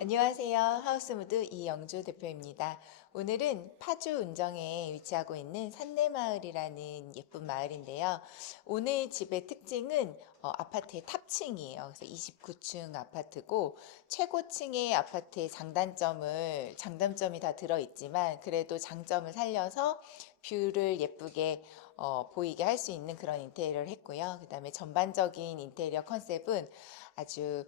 안녕하세요. 하우스무드 이영주 대표입니다. 오늘은 파주 운정에 위치하고 있는 산내마을이라는 예쁜 마을인데요. 오늘 집의 특징은 아파트의 탑층이에요. 그래서 29층 아파트고 최고층의 아파트의 장단점이 다 들어있지만 그래도 장점을 살려서 뷰를 예쁘게 보이게 할 수 있는 그런 인테리어를 했고요. 그 다음에 전반적인 인테리어 컨셉은 아주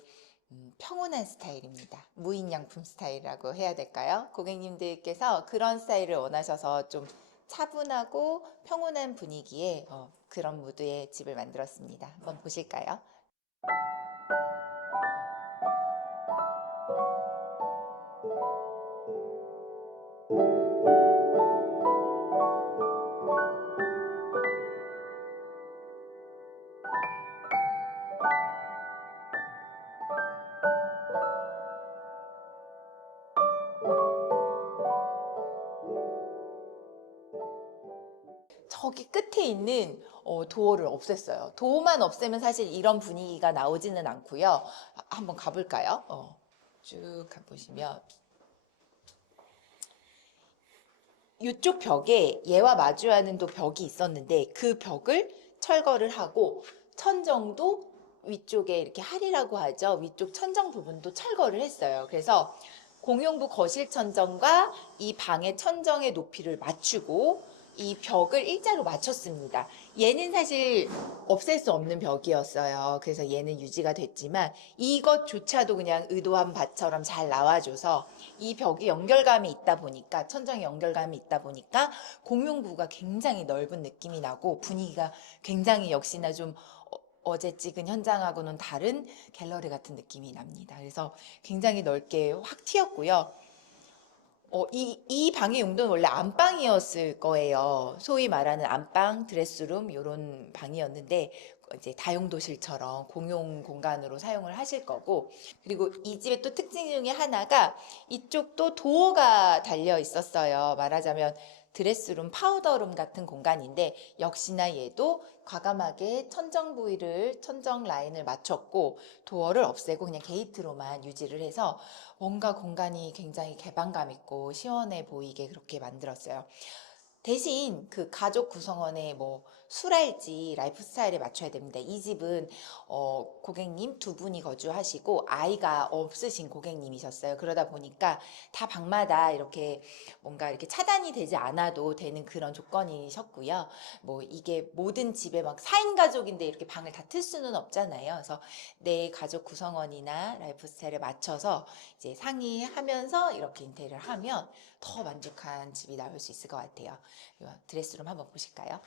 평온한 스타일입니다. 무인양품 스타일이라고 해야 될까요? 고객님들께서 그런 스타일을 원하셔서 좀 차분하고 평온한 분위기의 그런 무드의 집을 만들었습니다. 한번 보실까요? 저기 끝에 있는 도어를 없앴어요. 도어만 없애면 사실 이런 분위기가 나오지는 않고요. 한번 가볼까요? 쭉 가보시면 이쪽 벽에 얘와 마주하는 또 벽이 있었는데 그 벽을 철거를 하고 천정도 위쪽에 이렇게 할이라고 하죠. 위쪽 천정 부분도 철거를 했어요. 그래서 공용부 거실 천정과 이 방의 천정의 높이를 맞추고 이 벽을 일자로 맞췄습니다. 얘는 사실 없앨 수 없는 벽이었어요. 그래서 얘는 유지가 됐지만 이것조차도 그냥 의도한 바처럼 잘 나와줘서 이 벽이 연결감이 있다 보니까 천정에 연결감이 있다 보니까 공용부가 굉장히 넓은 느낌이 나고 분위기가 굉장히 역시나 좀 어제 찍은 현장하고는 다른 갤러리 같은 느낌이 납니다. 그래서 굉장히 넓게 확 튀었고요. 이 방의 용도는 원래 안방이었을 거예요. 소위 말하는 안방, 드레스룸, 이런 방이었는데, 이제 다용도실처럼 공용 공간으로 사용을 하실 거고, 그리고 이 집의 또 특징 중에 하나가 이쪽도 도어가 달려 있었어요. 말하자면 드레스룸, 파우더룸 같은 공간인데, 역시나 얘도 과감하게 천정 라인을 맞췄고, 도어를 없애고 그냥 게이트로만 유지를 해서 뭔가 공간이 굉장히 개방감 있고 시원해 보이게 그렇게 만들었어요. 대신 그 가족 구성원의 뭐 술할지 라이프 스타일에 맞춰야 됩니다. 이 집은 고객님 두 분이 거주하시고 아이가 없으신 고객님이셨어요. 그러다 보니까 다 방마다 이렇게 뭔가 이렇게 차단이 되지 않아도 되는 그런 조건이셨고요. 뭐 이게 모든 집에 막 4인 가족인데 이렇게 방을 다 틀 수는 없잖아요. 그래서 내 가족 구성원이나 라이프 스타일에 맞춰서 이제 상의하면서 이렇게 인테리어를 하면 더 만족한 집이 나올 수 있을 것 같아요. 드레스룸 한번 보실까요?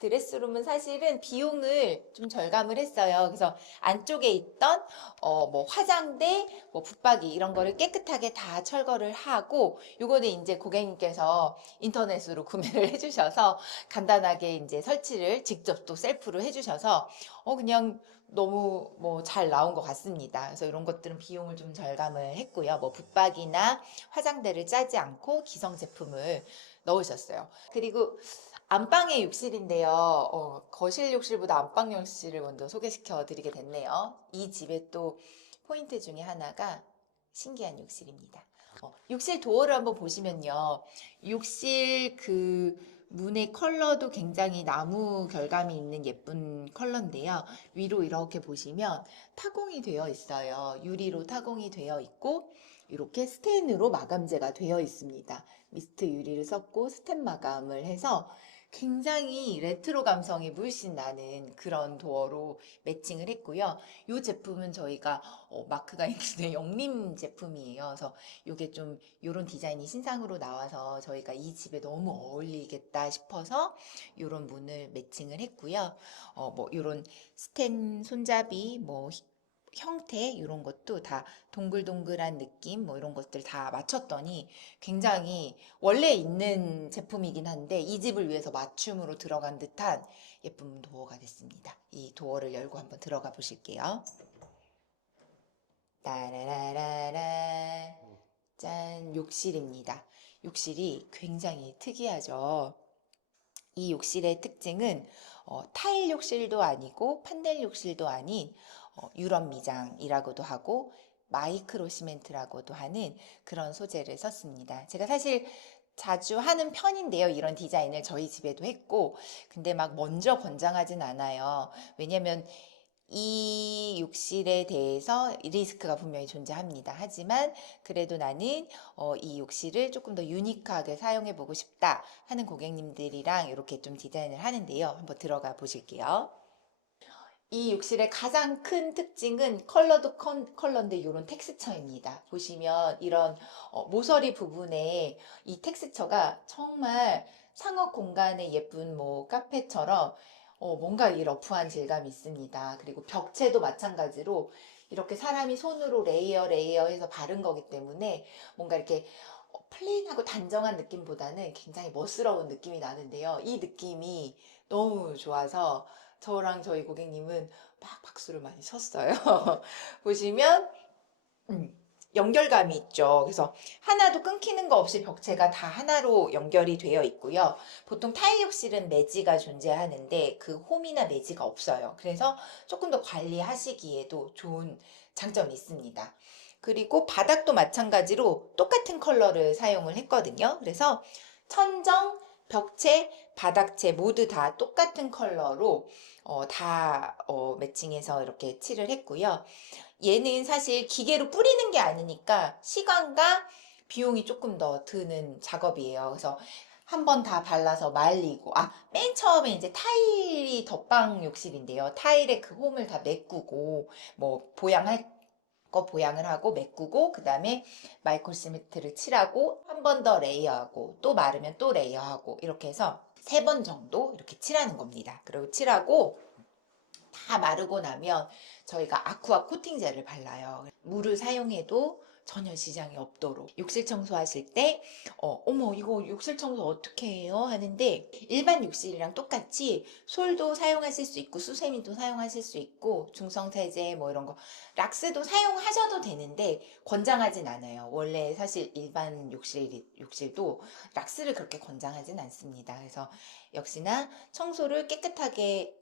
드레스룸은 사실은 비용을 좀 절감을 했어요. 그래서 안쪽에 있던 뭐 화장대, 뭐 붙박이 이런 거를 깨끗하게 다 철거를 하고 요거는 이제 고객님께서 인터넷으로 구매를 해주셔서 간단하게 이제 설치를 직접 또 셀프로 해주셔서 그냥 너무 뭐 잘 나온 것 같습니다. 그래서 이런 것들은 비용을 좀 절감을 했고요. 뭐 붙박이나 화장대를 짜지 않고 기성 제품을 넣으셨어요. 그리고 안방의 욕실인데요. 거실 욕실보다 안방 욕실을 먼저 소개시켜 드리게 됐네요. 이 집의 또 포인트 중에 하나가 신기한 욕실입니다. 욕실 도어를 한번 보시면요. 욕실 그 문의 컬러도 굉장히 나무 결감이 있는 예쁜 컬러인데요. 위로 이렇게 보시면 타공이 되어 있어요. 유리로 타공이 되어 있고 이렇게 스텐으로 마감재가 되어 있습니다. 미스트 유리를 썼고 스텐 마감을 해서 굉장히 레트로 감성이 물씬 나는 그런 도어로 매칭을 했고요. 이 제품은 저희가 마크가 있는데 영림 제품이에요. 그래서 이게 좀 이런 디자인이 신상으로 나와서 저희가 이 집에 너무 어울리겠다 싶어서 이런 문을 매칭을 했고요. 뭐 이런 스텐 손잡이 뭐 형태 이런 것도 다 동글동글한 느낌 뭐 이런 것들 다 맞췄더니 굉장히 원래 있는 제품이긴 한데 이 집을 위해서 맞춤으로 들어간 듯한 예쁜 도어가 됐습니다. 이 도어를 열고 한번 들어가 보실게요. 따라라라라 짠 욕실입니다. 욕실이 굉장히 특이하죠. 이 욕실의 특징은 타일 욕실도 아니고 판넬 욕실도 아닌 유럽 미장이라고도 하고 마이크로 시멘트라고도 하는 그런 소재를 썼습니다. 제가 사실 자주 하는 편인데요. 이런 디자인을 저희 집에도 했고, 근데 막 먼저 권장하진 않아요. 왜냐면 이 욕실에 대해서 리스크가 분명히 존재합니다. 하지만 그래도 나는 이 욕실을 조금 더 유니크하게 사용해 보고 싶다 하는 고객님들이랑 이렇게 좀 디자인을 하는데요. 한번 들어가 보실게요. 이 욕실의 가장 큰 특징은 컬러도 컬러인데 이런 텍스처입니다. 보시면 이런 모서리 부분에 이 텍스처가 정말 상업 공간의 예쁜 뭐 카페처럼 뭔가 이 러프한 질감이 있습니다. 그리고 벽체도 마찬가지로 이렇게 사람이 손으로 레이어해서 바른 거기 때문에 뭔가 이렇게 플레인하고 단정한 느낌보다는 굉장히 멋스러운 느낌이 나는데요. 이 느낌이 너무 좋아서 저랑 저희 고객님은 막 박수를 많이 쳤어요. 보시면 연결감이 있죠. 그래서 하나도 끊기는 거 없이 벽체가 다 하나로 연결이 되어 있고요. 보통 타일 욕실은 매지가 존재하는데 그 홈이나 매지가 없어요. 그래서 조금 더 관리하시기에도 좋은 장점이 있습니다. 그리고 바닥도 마찬가지로 똑같은 컬러를 사용을 했거든요. 그래서 천정, 벽체, 바닥체 모두 다 똑같은 컬러로 다 매칭해서 이렇게 칠을 했고요. 얘는 사실 기계로 뿌리는 게 아니니까 시간과 비용이 조금 더 드는 작업이에요. 그래서 한 번 다 발라서 말리고, 맨 처음에 이제 타일이 덧방 욕실인데요. 타일에 그 홈을 다 메꾸고, 뭐, 보양할 거 보양을 하고 메꾸고, 그 다음에 마이크로 시멘트를 칠하고, 한 번 더 레이어하고, 또 마르면 또 레이어하고, 이렇게 해서 3번 정도 이렇게 칠하는 겁니다. 그리고 칠하고, 다 마르고 나면 저희가 아쿠아 코팅제를 발라요. 물을 사용해도 전혀 지장이 없도록. 욕실 청소하실 때 어머 이거 욕실 청소 어떻게 해요? 하는데 일반 욕실이랑 똑같이 솔도 사용하실 수 있고 수세미도 사용하실 수 있고 중성세제 뭐 이런 거 락스도 사용하셔도 되는데 권장하진 않아요. 원래 사실 일반 욕실도 락스를 그렇게 권장하진 않습니다. 그래서 역시나 청소를 깨끗하게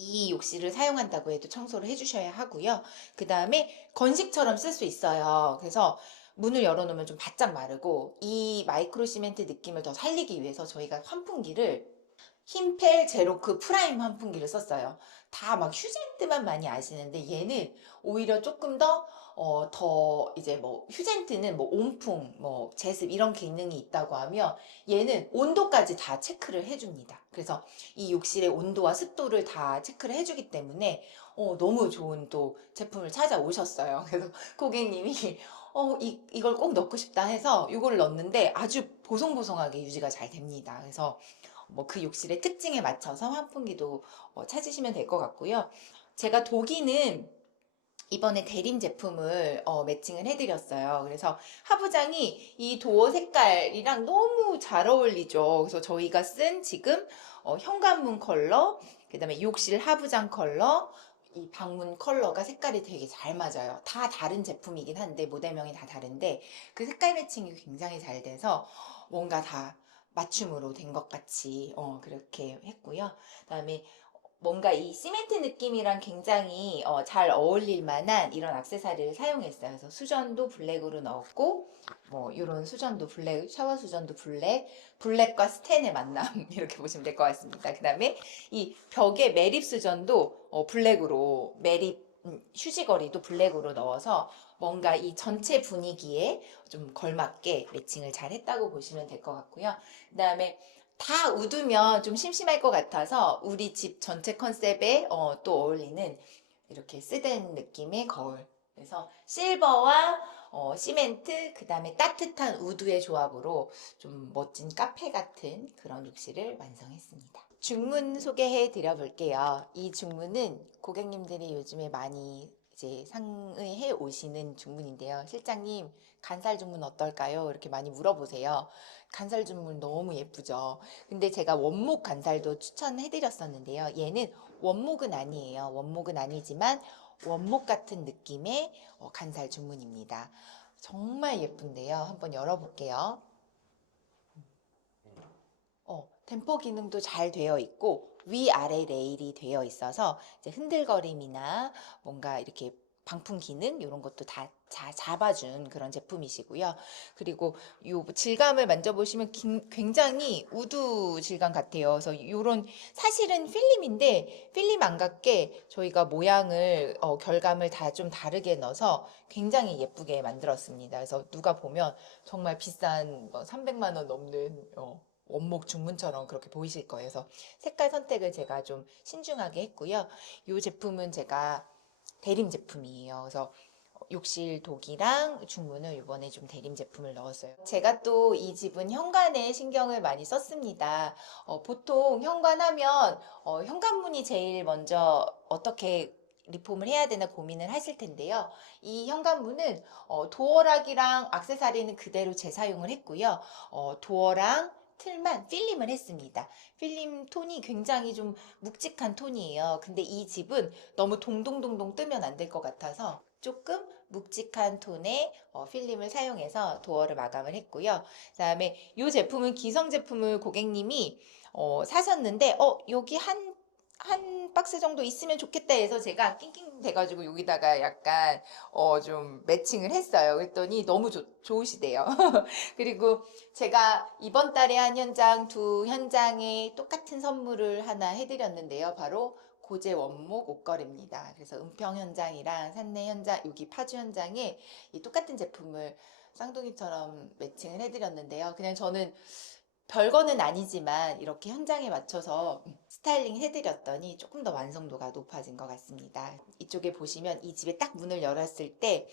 이 욕실을 사용한다고 해도 청소를 해주셔야 하고요. 그 다음에 건식처럼 쓸 수 있어요. 그래서 문을 열어놓으면 좀 바짝 마르고 이 마이크로 시멘트 느낌을 더 살리기 위해서 저희가 환풍기를 힘펠 제로크 프라임 환풍기를 썼어요. 다 막 휴젠트만 많이 아시는데 얘는 오히려 조금 더 이제 뭐 휴젠트는 뭐 온풍, 뭐 제습 이런 기능이 있다고 하면 얘는 온도까지 다 체크를 해줍니다. 그래서 이 욕실의 온도와 습도를 다 체크를 해주기 때문에 너무 좋은 또 제품을 찾아오셨어요. 그래서 고객님이 이걸 꼭 넣고 싶다 해서 이걸 넣었는데 아주 보송보송하게 유지가 잘 됩니다. 그래서 뭐 그 욕실의 특징에 맞춰서 환풍기도 찾으시면 될 것 같고요. 제가 독일은 이번에 대림 제품을 매칭을 해드렸어요. 그래서 하부장이 이 도어 색깔이랑 너무 잘 어울리죠. 그래서 저희가 쓴 지금 현관문 컬러, 그 다음에 욕실 하부장 컬러, 이 방문 컬러가 색깔이 되게 잘 맞아요. 다 다른 제품이긴 한데 모델명이 다 다른데 그 색깔 매칭이 굉장히 잘 돼서 뭔가 다 맞춤으로 된 것 같이 그렇게 했고요. 그다음에 뭔가 이 시멘트 느낌이랑 굉장히 잘 어울릴 만한 이런 액세서리를 사용했어요. 그래서 수전도 블랙으로 넣었고 뭐 이런 수전도 블랙, 샤워 수전도 블랙과 스텐의 만남 이렇게 보시면 될 것 같습니다. 그 다음에 이 벽에 매립 수전도 블랙으로 매립 휴지거리도 블랙으로 넣어서 뭔가 이 전체 분위기에 좀 걸맞게 매칭을 잘 했다고 보시면 될 것 같고요. 그 다음에 다 우두면 좀 심심할 것 같아서 우리 집 전체 컨셉에 또 어울리는 이렇게 스덴 느낌의 거울. 그래서 실버와 시멘트, 그 다음에 따뜻한 우드의 조합으로 좀 멋진 카페 같은 그런 욕실을 완성했습니다. 중문 소개해 드려 볼게요. 이 중문은 고객님들이 요즘에 많이 이제 상의해 오시는 중문인데요. 실장님, 간살 중문 어떨까요? 이렇게 많이 물어보세요. 간살 중문 너무 예쁘죠. 근데 제가 원목 간살도 추천해 드렸었는데요. 얘는 원목은 아니에요. 원목은 아니지만 원목 같은 느낌의 간살 중문입니다. 정말 예쁜데요. 한번 열어볼게요. 댐퍼 기능도 잘 되어 있고 위아래 레일이 되어 있어서 이제 흔들거림이나 뭔가 이렇게 방풍 기능 이런 것도 다 잡아준 그런 제품이시고요. 그리고 요 질감을 만져보시면 굉장히 우드 질감 같아요. 그래서 요런 사실은 필름인데 필름 안 같게 저희가 모양을 결감을 다 좀 다르게 넣어서 굉장히 예쁘게 만들었습니다. 그래서 누가 보면 정말 비싼 300만 원 넘는 원목 중문처럼 그렇게 보이실 거예요. 그래서 색깔 선택을 제가 좀 신중하게 했고요. 이 제품은 제가 대림 제품이에요. 그래서 욕실 독이랑 중문을 이번에 좀 대림 제품을 넣었어요. 제가 또 이 집은 현관에 신경을 많이 썼습니다. 보통 현관하면 현관문이 제일 먼저 어떻게 리폼을 해야 되나 고민을 하실 텐데요. 이 현관문은 도어락이랑 액세서리는 그대로 재사용을 했고요. 도어랑 틀만 필름을 했습니다. 필름 톤이 굉장히 좀 묵직한 톤이에요. 근데 이 집은 너무 동동동동 뜨면 안 될 것 같아서 조금 묵직한 톤의 필름을 사용해서 도어를 마감을 했고요. 그다음에 이 제품은 기성 제품을 고객님이 사셨는데 여기 한 박스 정도 있으면 좋겠다 해서 제가 낑낑 돼가지고 여기다가 약간 좀 매칭을 했어요. 그랬더니 너무 좋으시대요. 그리고 제가 이번 달에 한 현장, 두 현장에 똑같은 선물을 하나 해드렸는데요. 바로 고제 원목 옷걸이입니다. 그래서 은평 현장이랑 산내 현장, 여기 파주 현장에 이 똑같은 제품을 쌍둥이처럼 매칭을 해드렸는데요. 그냥 저는 별거는 아니지만 이렇게 현장에 맞춰서 스타일링 해드렸더니 조금 더 완성도가 높아진 것 같습니다. 이쪽에 보시면 이 집에 딱 문을 열었을 때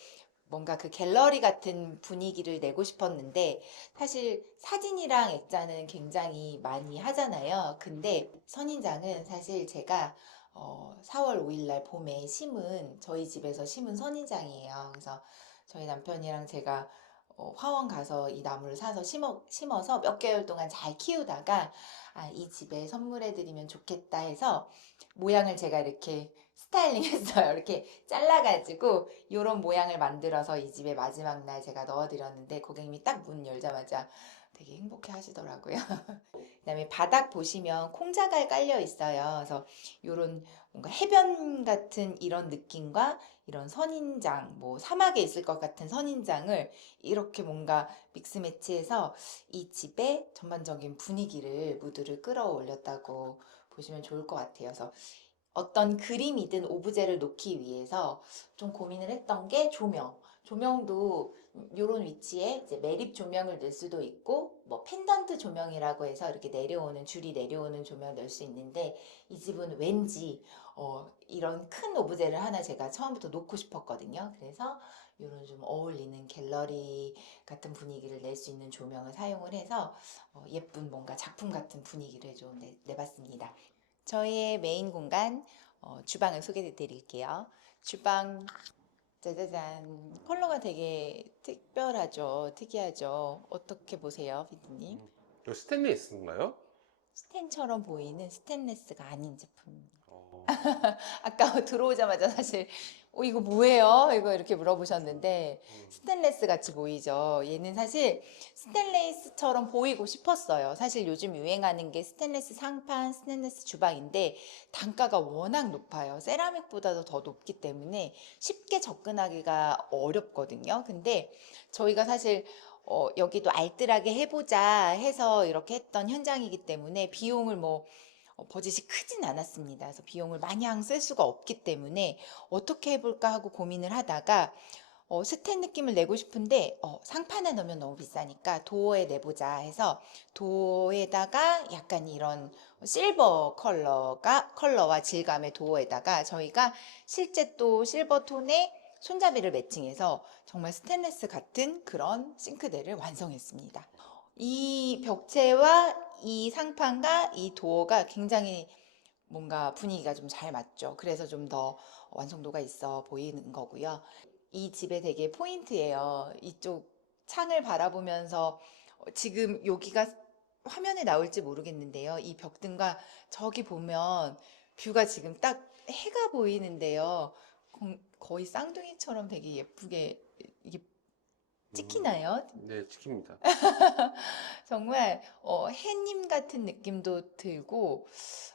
뭔가 그 갤러리 같은 분위기를 내고 싶었는데 사실 사진이랑 액자는 굉장히 많이 하잖아요. 근데 선인장은 사실 제가 4월 5일 날 봄에 심은 저희 집에서 심은 선인장이에요. 그래서 저희 남편이랑 제가 화원 가서 이 나무를 사서 심어서 몇 개월 동안 잘 키우다가 이 집에 선물해드리면 좋겠다 해서 모양을 제가 이렇게 스타일링 했어요. 이렇게 잘라가지고 이런 모양을 만들어서 이 집에 마지막 날 제가 넣어드렸는데 고객님이 딱 문 열자마자 되게 행복해 하시더라고요. 그다음에 바닥 보시면 콩자갈 깔려 있어요. 그래서 이런 뭔가 해변 같은 이런 느낌과 이런 선인장, 뭐 사막에 있을 것 같은 선인장을 이렇게 뭔가 믹스 매치해서 이 집의 전반적인 분위기를 무드를 끌어올렸다고 보시면 좋을 것 같아요. 그래서 어떤 그림이든 오브제를 놓기 위해서 좀 고민을 했던 게 조명. 조명도 이런 위치에 이제 매립 조명을 넣을 수도 있고 뭐 펜던트 조명이라고 해서 이렇게 내려오는 줄이 내려오는 조명을 넣을 수 있는데 이 집은 왠지 이런 큰 오브제를 하나 제가 처음부터 놓고 싶었거든요. 그래서 이런 좀 어울리는 갤러리 같은 분위기를 낼 수 있는 조명을 사용을 해서 예쁜 뭔가 작품 같은 분위기를 좀 내봤습니다. 저희의 메인 공간 주방을 소개해 드릴게요. 주방 짜자잔 컬러가 되게 특별하죠. 특이하죠. 어떻게 보세요, 피디님? 이거 스테인리스인가요? 스텐처럼 보이는 스테인레스가 아닌 제품입니다. 어, 아까 들어오자마자 사실 이거 뭐예요? 이거 이렇게 물어보셨는데 스테인레스 같이 보이죠? 얘는 사실 스테인레스처럼 보이고 싶었어요. 사실 요즘 유행하는 게 스테인레스 상판, 스테인레스 주방인데 단가가 워낙 높아요. 세라믹보다도 더 높기 때문에 쉽게 접근하기가 어렵거든요. 근데 저희가 사실 여기도 알뜰하게 해보자 해서 이렇게 했던 현장이기 때문에 비용을 버짓이 크진 않았습니다. 그래서 비용을 마냥 쓸 수가 없기 때문에 어떻게 해볼까 하고 고민을 하다가 스텐 느낌을 내고 싶은데 상판에 넣으면 너무 비싸니까 도어에 내보자 해서 도어에다가 약간 이런 실버 컬러와 질감의 도어에다가 저희가 실제 또 실버 톤의 손잡이를 매칭해서 정말 스테인리스 같은 그런 싱크대를 완성했습니다. 이 벽체와 이 상판과 이 도어가 굉장히 뭔가 분위기가 좀 잘 맞죠. 그래서 좀 더 완성도가 있어 보이는 거고요. 이 집의 되게 포인트예요. 이쪽 창을 바라보면서 지금 여기가 화면에 나올지 모르겠는데요. 이 벽등과 저기 보면 뷰가 지금 딱 해가 보이는데요. 거의 쌍둥이처럼 되게 예쁘게 이게 찍히나요? 네, 지킵니다. 정말 해님 같은 느낌도 들고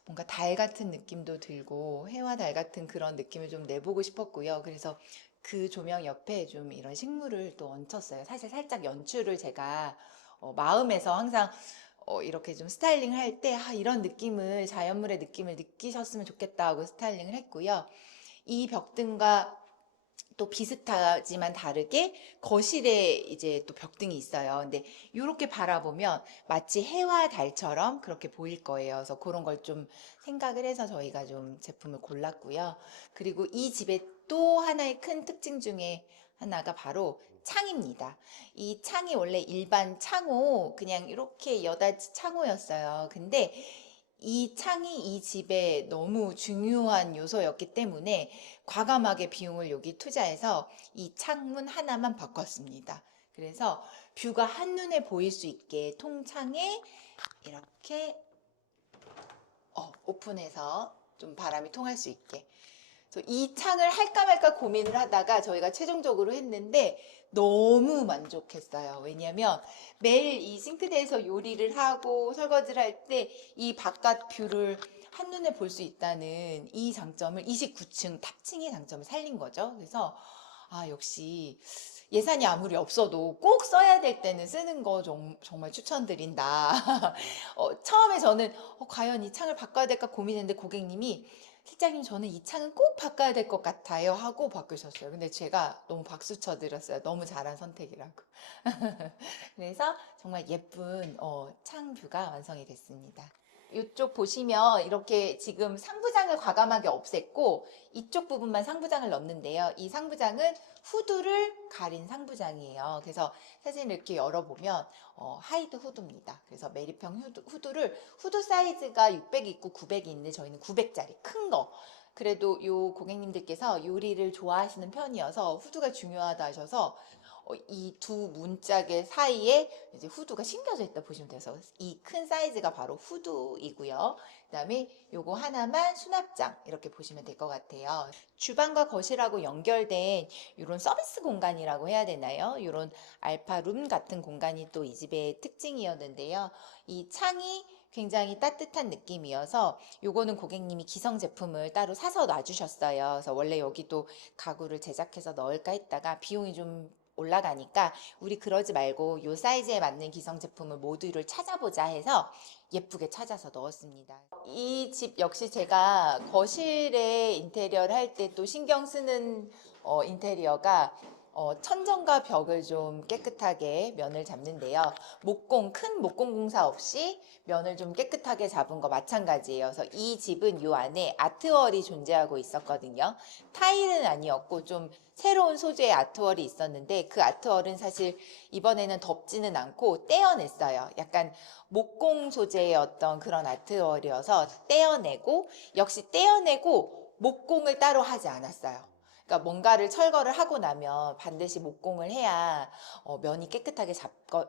뭔가 달 같은 느낌도 들고 해와 달 같은 그런 느낌을 좀 내보고 싶었고요. 그래서 그 조명 옆에 좀 이런 식물을 또 얹혔어요. 사실 살짝 연출을 제가 마음에서 항상 이렇게 좀 스타일링을 할 때 이런 느낌을 자연물의 느낌을 느끼셨으면 좋겠다 하고 스타일링을 했고요. 이 벽등과 또 비슷하지만 다르게 거실에 이제 또 벽등이 있어요. 근데 이렇게 바라보면 마치 해와 달처럼 그렇게 보일 거예요. 그래서 그런 걸 좀 생각을 해서 저희가 좀 제품을 골랐고요. 그리고 이 집의 또 하나의 큰 특징 중에 하나가 바로 창입니다. 이 창이 원래 일반 창호, 그냥 이렇게 여닫이 창호였어요. 근데 이 창이 이 집에 너무 중요한 요소였기 때문에 과감하게 비용을 여기 투자해서 이 창문 하나만 바꿨습니다. 그래서 뷰가 한눈에 보일 수 있게 통창에 이렇게 오픈해서 좀 바람이 통할 수 있게. 그래서 이 창을 할까 말까 고민을 하다가 저희가 최종적으로 했는데 너무 만족했어요. 왜냐면 매일 이 싱크대에서 요리를 하고 설거지를 할 때 이 바깥 뷰를 한눈에 볼 수 있다는 이 장점을 29층 탑층의 장점을 살린 거죠. 그래서 역시 예산이 아무리 없어도 꼭 써야 될 때는 쓰는 거 정말 추천드린다. 처음에 저는 과연 이 창을 바꿔야 될까 고민했는데 고객님이 실장님 저는 이 창은 꼭 바꿔야 될 것 같아요 하고 바꾸셨어요. 근데 제가 너무 박수 쳐드렸어요. 너무 잘한 선택이라고. 그래서 정말 예쁜 창뷰가 완성이 됐습니다. 이쪽 보시면 이렇게 지금 상부장을 과감하게 없앴고 이쪽 부분만 상부장을 넣었는데요. 이 상부장은 후드를 가린 상부장이에요. 그래서 사진을 이렇게 열어보면 하이드 후드입니다. 그래서 메리평 후드를 후드 사이즈가 600이 있고 900이 있는데 저희는 900짜리 큰 거. 그래도 요 고객님들께서 요리를 좋아하시는 편이어서 후드가 중요하다 하셔서 이 두 문짝의 사이에 이제 후드가 심겨져 있다 보시면 돼서 이 큰 사이즈가 바로 후드이고요. 그다음에 요거 하나만 수납장 이렇게 보시면 될 것 같아요. 주방과 거실하고 연결된 이런 서비스 공간이라고 해야 되나요? 이런 알파룸 같은 공간이 또 이 집의 특징이었는데요. 이 창이 굉장히 따뜻한 느낌이어서 요거는 고객님이 기성 제품을 따로 사서 놔주셨어요. 그래서 원래 여기도 가구를 제작해서 넣을까 했다가 비용이 좀 올라가니까 우리 그러지 말고 요 사이즈에 맞는 기성 제품을 모듈을 찾아보자 해서 예쁘게 찾아서 넣었습니다. 이 집 역시 제가 거실에 인테리어를 할 때 또 신경 쓰는 인테리어가 천정과 벽을 좀 깨끗하게 면을 잡는데요. 큰 목공 공사 없이 면을 좀 깨끗하게 잡은 거 마찬가지예요. 그래서 이 집은 요 안에 아트월이 존재하고 있었거든요. 타일은 아니었고 좀 새로운 소재의 아트월이 있었는데 그 아트월은 사실 이번에는 덮지는 않고 떼어냈어요. 약간 목공 소재의 어떤 그런 아트월이어서 떼어내고 역시 떼어내고 목공을 따로 하지 않았어요. 그러니까 뭔가를 철거를 하고 나면 반드시 목공을 해야 면이 깨끗하게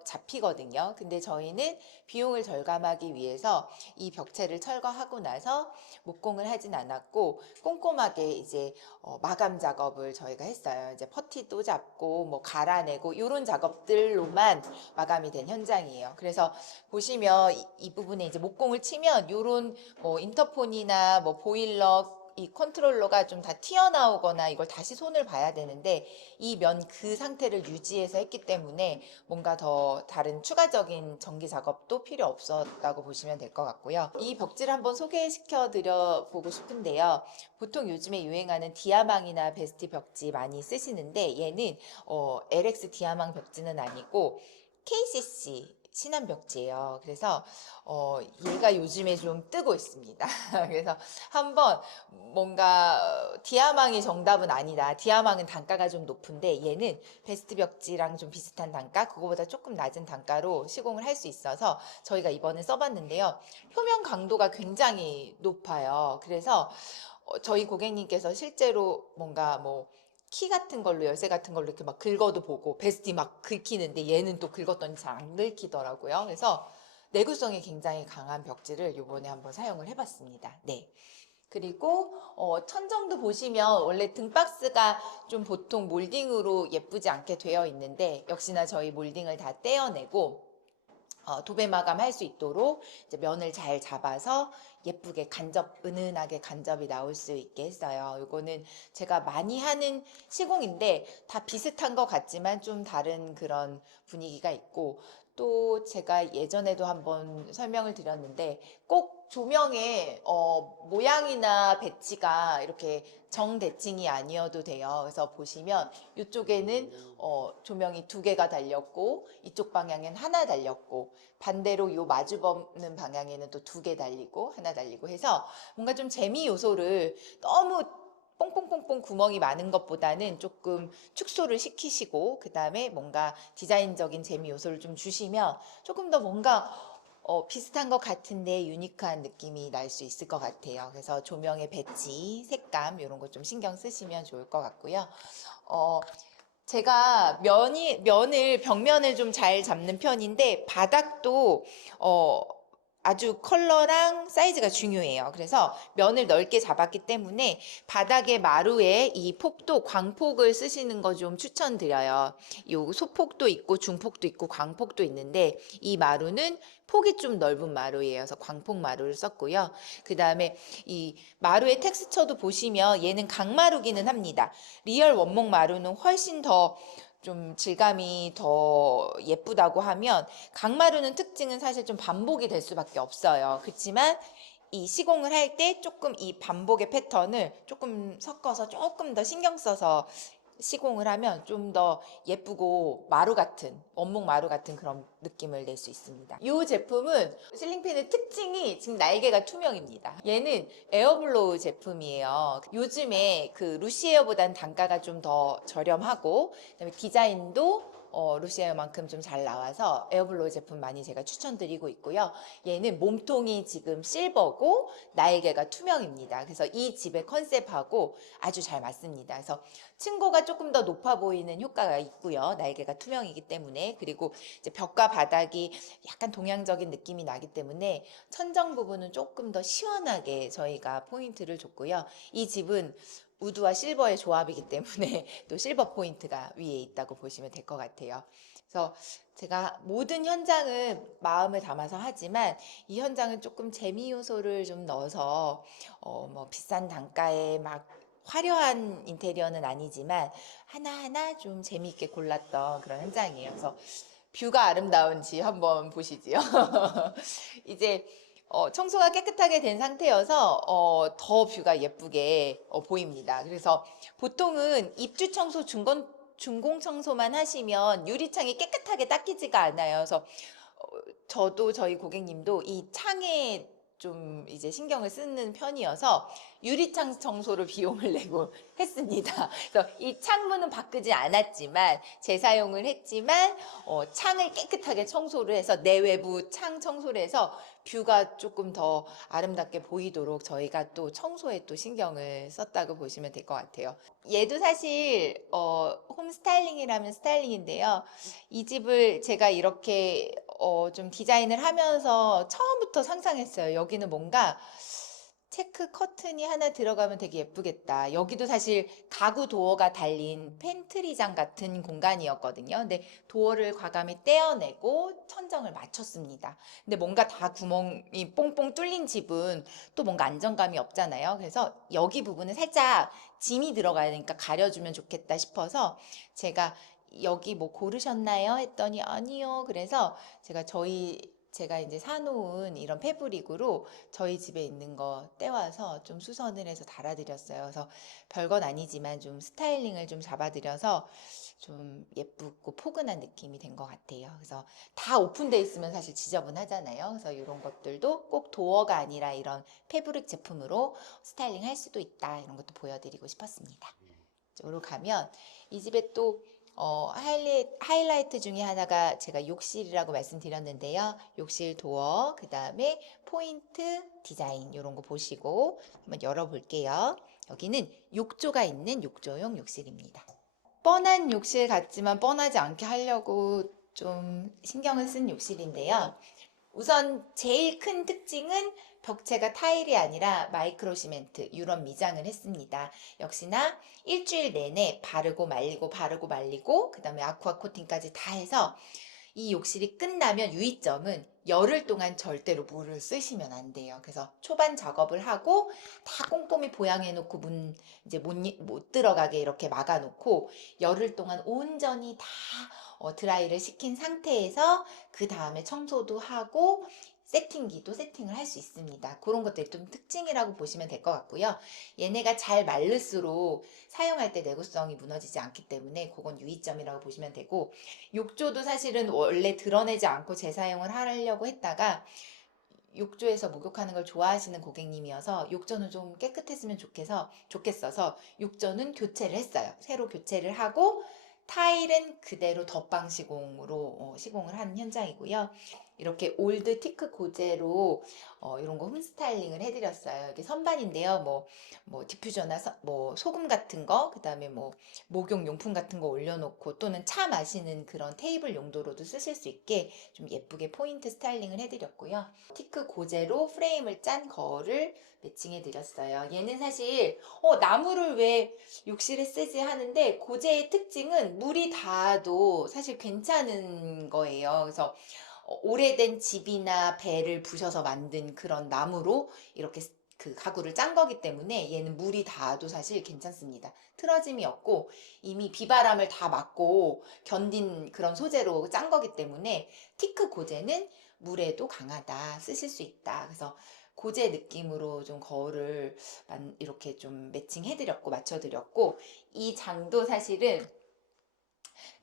잡히거든요. 근데 저희는 비용을 절감하기 위해서 이 벽체를 철거하고 나서 목공을 하진 않았고 꼼꼼하게 이제 마감 작업을 저희가 했어요. 이제 퍼티도 잡고 뭐 갈아내고 이런 작업들로만 마감이 된 현장이에요. 그래서 보시면 이 부분에 이제 목공을 치면 이런 뭐 인터폰이나 뭐 보일러 이 컨트롤러가 좀 다 튀어나오거나 이걸 다시 손을 봐야 되는데 이 면 그 상태를 유지해서 했기 때문에 뭔가 더 다른 추가적인 전기 작업도 필요 없었다고 보시면 될 것 같고요. 이 벽지를 한번 소개시켜 드려 보고 싶은데요. 보통 요즘에 유행하는 디아망이나 베스티 벽지 많이 쓰시는데 얘는 LX 디아망 벽지는 아니고 KCC 신한 벽지예요. 그래서 얘가 요즘에 좀 뜨고 있습니다. 그래서 한번 뭔가 디아망이 정답은 아니다. 디아망은 단가가 좀 높은데 얘는 베스트 벽지랑 좀 비슷한 단가, 그거보다 조금 낮은 단가로 시공을 할 수 있어서 저희가 이번에 써봤는데요. 표면 강도가 굉장히 높아요. 그래서 저희 고객님께서 실제로 뭔가 뭐 키 같은 걸로 열쇠 같은 걸로 이렇게 막 긁어도 보고 베스티 막 긁히는데 얘는 또 긁었더니 잘 안 긁히더라고요. 그래서 내구성이 굉장히 강한 벽지를 요번에 한번 사용을 해봤습니다. 네. 그리고 천정도 보시면 원래 등박스가 좀 보통 몰딩으로 예쁘지 않게 되어 있는데 역시나 저희 몰딩을 다 떼어내고 도배 마감할 수 있도록 이제 면을 잘 잡아서 예쁘게 은은하게 간접이 나올 수 있게 했어요. 이거는 제가 많이 하는 시공인데 다 비슷한 것 같지만 좀 다른 그런 분위기가 있고, 또 제가 예전에도 한번 설명을 드렸는데 꼭 조명의 모양이나 배치가 이렇게 정대칭이 아니어도 돼요. 그래서 보시면 이쪽에는 조명이 2개가 달렸고 이쪽 방향엔 하나 달렸고, 반대로 요 마주보는 방향에는 또 2개 달리고 하나 달리고 해서 뭔가 좀 재미 요소를 너무 뽕뽕뽕뽕 구멍이 많은 것보다는 조금 축소를 시키시고, 그 다음에 뭔가 디자인적인 재미 요소를 좀 주시면 조금 더 뭔가 비슷한 것 같은데 유니크한 느낌이 날 수 있을 것 같아요. 그래서 조명의 배치, 색감 이런 거 좀 신경 쓰시면 좋을 것 같고요. 제가 벽면을 좀 잘 잡는 편인데 바닥도 아주 컬러랑 사이즈가 중요해요. 그래서 면을 넓게 잡았기 때문에 바닥의 마루에 이 폭도 광폭을 쓰시는 거 좀 추천드려요. 요 소폭도 있고 중폭도 있고 광폭도 있는데 이 마루는 폭이 좀 넓은 마루예요. 그래서 광폭 마루를 썼고요. 그 다음에 이 마루의 텍스처도 보시면 얘는 강마루기는 합니다. 리얼 원목 마루는 훨씬 더 좀 질감이 더 예쁘다고 하면, 강마루는 특징은 사실 좀 반복이 될 수밖에 없어요. 그렇지만 이 시공을 할 때 조금 이 반복의 패턴을 조금 섞어서 조금 더 신경 써서 시공을 하면 좀 더 예쁘고 원목 마루 같은 그런 느낌을 낼 수 있습니다. 이 제품은 실링팬의 특징이 지금 날개가 투명입니다. 얘는 에어블로우 제품이에요. 요즘에 그 루시에어보다는 단가가 좀 더 저렴하고, 그다음에 디자인도 루시에어만큼 좀 잘 나와서 에어블로우 제품 많이 제가 추천드리고 있고요. 얘는 몸통이 지금 실버고 날개가 투명입니다. 그래서 이 집의 컨셉하고 아주 잘 맞습니다. 그래서 층고가 조금 더 높아 보이는 효과가 있고요. 날개가 투명이기 때문에. 그리고 이제 벽과 바닥이 약간 동양적인 느낌이 나기 때문에 천정 부분은 조금 더 시원하게 저희가 포인트를 줬고요. 이 집은 우드와 실버의 조합이기 때문에 또 실버 포인트가 위에 있다고 보시면 될 것 같아요. 그래서 제가 모든 현장은 마음을 담아서 하지만 이 현장은 조금 재미 요소를 좀 넣어서 뭐 비싼 단가에 막 화려한 인테리어는 아니지만 하나하나 좀 재미있게 골랐던 그런 현장이에요. 그래서 뷰가 아름다운지 한번 보시지요. 이제 청소가 깨끗하게 된 상태여서 더 뷰가 예쁘게 보입니다. 그래서 보통은 입주 청소, 중공 청소만 하시면 유리창이 깨끗하게 닦이지가 않아요. 그래서 저도 저희 고객님도 이 창에 좀 이제 신경을 쓰는 편이어서 유리창 청소를 비용을 내고 했습니다. 그래서 이 창문은 바꾸지 않았지만 재사용을 했지만 창을 깨끗하게 청소를 해서 내외부 창 청소를 해서 뷰가 조금 더 아름답게 보이도록 저희가 또 청소에 또 신경을 썼다고 보시면 될 것 같아요. 얘도 사실 홈 스타일링이라면 스타일링인데요. 이 집을 제가 이렇게 좀 디자인을 하면서 처음부터 상상했어요. 여기는 뭔가 체크 커튼이 하나 들어가면 되게 예쁘겠다. 여기도 사실 가구 도어가 달린 팬트리장 같은 공간이었거든요. 근데 도어를 과감히 떼어내고 천정을 맞췄습니다. 근데 뭔가 다 구멍이 뽕뽕 뚫린 집은 또 뭔가 안정감이 없잖아요. 그래서 여기 부분은 살짝 짐이 들어가니까 가려주면 좋겠다 싶어서 제가 여기 뭐 고르셨나요? 했더니 아니요. 그래서 제가 이제 사놓은 이런 패브릭으로 저희 집에 있는 거 떼와서 좀 수선을 해서 달아드렸어요. 그래서 별건 아니지만 좀 스타일링을 좀 잡아드려서 좀 예쁘고 포근한 느낌이 된 것 같아요. 그래서 다 오픈돼 있으면 사실 지저분하잖아요. 그래서 이런 것들도 꼭 도어가 아니라 이런 패브릭 제품으로 스타일링 할 수도 있다. 이런 것도 보여드리고 싶었습니다. 이쪽으로 가면 이 집에 또 하이라이트 중에 하나가 제가 욕실이라고 말씀드렸는데요. 욕실 도어, 그 다음에 포인트 디자인 이런 거 보시고 한번 열어볼게요. 여기는 욕조가 있는 욕조용 욕실입니다. 뻔한 욕실 같지만 뻔하지 않게 하려고 좀 신경을 쓴 욕실인데요. 우선 제일 큰 특징은 벽체가 타일이 아니라 마이크로 시멘트 유럽 미장을 했습니다. 역시나 일주일 내내 바르고 말리고 그 다음에 아쿠아 코팅까지 다 해서 이 욕실이 끝나면 유의점은 열흘 동안 절대로 물을 쓰시면 안 돼요. 그래서 초반 작업을 하고 다 꼼꼼히 보양해 놓고 문 이제 못 들어가게 이렇게 막아 놓고 열흘 동안 온전히 다 드라이를 시킨 상태에서 그 다음에 청소도 하고 세팅기도 세팅을 할 수 있습니다. 그런 것들이 좀 특징이라고 보시면 될 것 같고요. 얘네가 잘 마를수록 사용할 때 내구성이 무너지지 않기 때문에 그건 유의점이라고 보시면 되고, 욕조도 사실은 원래 드러내지 않고 재사용을 하려고 했다가 욕조에서 목욕하는 걸 좋아하시는 고객님이어서 욕조는 좀 깨끗했으면 좋겠어서 욕조는 교체를 했어요. 새로 교체를 하고 타일은 그대로 덧방 시공으로 시공을 한 현장이고요. 이렇게 올드 티크 고제로 이런 거 홈스타일링을 해드렸어요. 이게 선반인데요. 뭐 디퓨저나 뭐 소금 같은 거, 그다음에 뭐 목욕 용품 같은 거 올려놓고 또는 차 마시는 그런 테이블 용도로도 쓰실 수 있게 좀 예쁘게 포인트 스타일링을 해드렸고요. 티크 고제로 프레임을 짠 거를 매칭해 드렸어요. 얘는 사실 나무를 왜 욕실에 쓰지 하는데, 고제의 특징은 물이 닿아도 사실 괜찮은 거예요. 그래서 오래된 집이나 배를 부셔서 만든 그런 나무로 이렇게 그 가구를 짠 거기 때문에 얘는 물이 닿아도 사실 괜찮습니다. 틀어짐이 없고 이미 비바람을 다 막고 견딘 그런 소재로 짠 거기 때문에 티크 고제는 물에도 강하다, 쓰실 수 있다. 그래서 고제 느낌으로 좀 거울을 이렇게 좀 매칭해드렸고 맞춰드렸고, 이 장도 사실은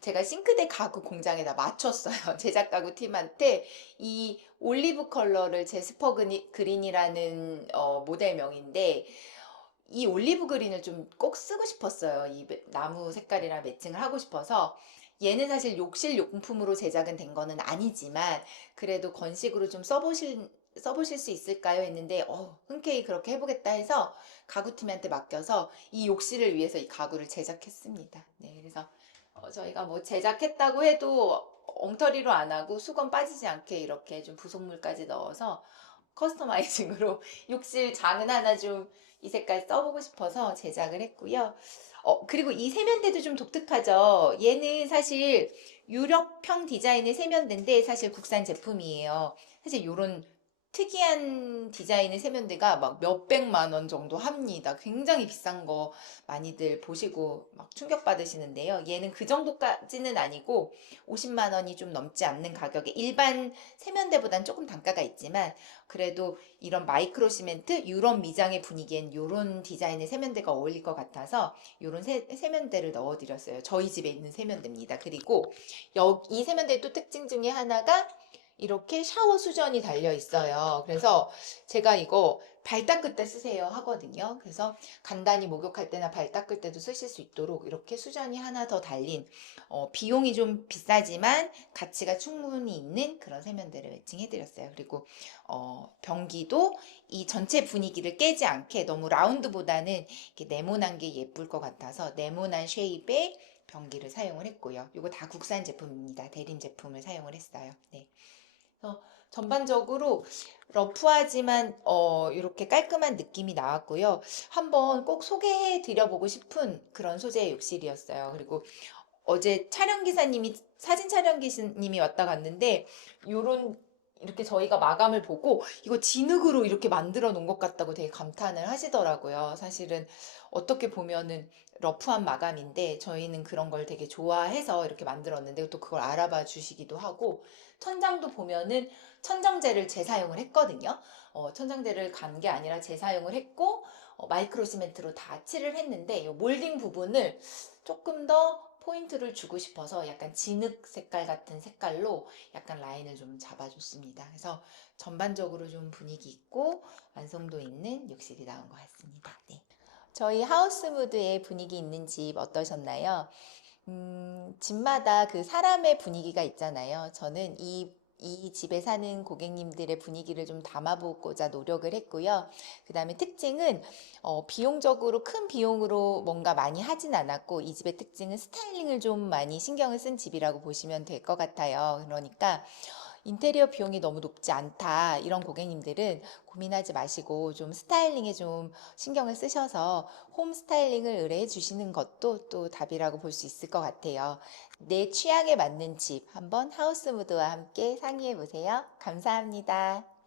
제가 싱크대 가구 공장에다 맞췄어요. 제작 가구 팀한테 이 올리브 컬러를 제스퍼 그린이라는 모델명인데, 이 올리브 그린을 좀 꼭 쓰고 싶었어요. 이 나무 색깔이랑 매칭을 하고 싶어서. 얘는 사실 욕실 용품으로 제작은 된 거는 아니지만 그래도 건식으로 좀 써보실 수 있을까요? 했는데 흔쾌히 그렇게 해보겠다 해서 가구팀한테 맡겨서 이 욕실을 위해서 이 가구를 제작했습니다. 네, 그래서 저희가 뭐 제작했다고 해도 엉터리로 안 하고 수건 빠지지 않게 이렇게 좀 부속물까지 넣어서 커스터마이징으로 욕실 장은 하나 좀 이 색깔 써보고 싶어서 제작을 했고요. 그리고 이 세면대도 좀 독특하죠. 얘는 사실 유럽형 디자인의 세면대인데 사실 국산 제품이에요. 사실 이런 특이한 디자인의 세면대가 막 몇백만 원 정도 합니다. 굉장히 비싼 거 많이들 보시고 막 충격받으시는데요. 얘는 그 정도까지는 아니고 50만 원이 좀 넘지 않는 가격에, 일반 세면대보단 조금 단가가 있지만 그래도 이런 마이크로 시멘트, 유럽 미장의 분위기엔 이런 디자인의 세면대가 어울릴 것 같아서 이런 세면대를 넣어드렸어요. 저희 집에 있는 세면대입니다. 그리고 이 세면대의 또 특징 중에 하나가 이렇게 샤워 수전이 달려 있어요. 그래서 제가 이거 발 닦을 때 쓰세요 하거든요. 그래서 간단히 목욕할 때나 발 닦을 때도 쓰실 수 있도록 이렇게 수전이 하나 더 달린, 비용이 좀 비싸지만 가치가 충분히 있는 그런 세면대를 매칭해드렸어요. 그리고 변기도 이 전체 분위기를 깨지 않게 너무 라운드보다는 이렇게 네모난 게 예쁠 것 같아서 네모난 쉐입의 변기를 사용을 했고요. 이거 다 국산 제품입니다. 대림 제품을 사용을 했어요. 네. 그래서 전반적으로 러프하지만 이렇게 깔끔한 느낌이 나왔고요. 한번 꼭 소개해 드려보고 싶은 그런 소재의 욕실이었어요. 그리고 어제 사진 촬영 기사님이 왔다 갔는데 이렇게 저희가 마감을 보고 이거 진흙으로 이렇게 만들어 놓은 것 같다고 되게 감탄을 하시더라고요. 사실은 어떻게 보면은 러프한 마감인데 저희는 그런 걸 되게 좋아해서 이렇게 만들었는데 또 그걸 알아봐 주시기도 하고, 천장도 보면은 천정제를 재사용을 했거든요. 천정제를 간 게 아니라 재사용을 했고 마이크로 시멘트로 다 칠을 했는데 이 몰딩 부분을 조금 더 포인트를 주고 싶어서 약간 진흙 색깔 같은 색깔로 약간 라인을 좀 잡아줬습니다. 그래서 전반적으로 좀 분위기 있고 완성도 있는 욕실이 나온 것 같습니다. 네. 저희 하우스무드의 분위기 있는 집 어떠셨나요? 집마다 그 사람의 분위기가 있잖아요. 저는 이 집에 사는 고객님들의 분위기를 좀 담아보고자 노력을 했고요. 그 다음에 특징은 비용적으로 큰 비용으로 뭔가 많이 하진 않았고, 이 집의 특징은 스타일링을 좀 많이 신경을 쓴 집이라고 보시면 될 것 같아요. 그러니까 인테리어 비용이 너무 높지 않다 이런 고객님들은 고민하지 마시고 좀 스타일링에 좀 신경을 쓰셔서 홈 스타일링을 의뢰해 주시는 것도 또 답이라고 볼 수 있을 것 같아요. 내 취향에 맞는 집 한번 하우스무드와 함께 상의해 보세요. 감사합니다.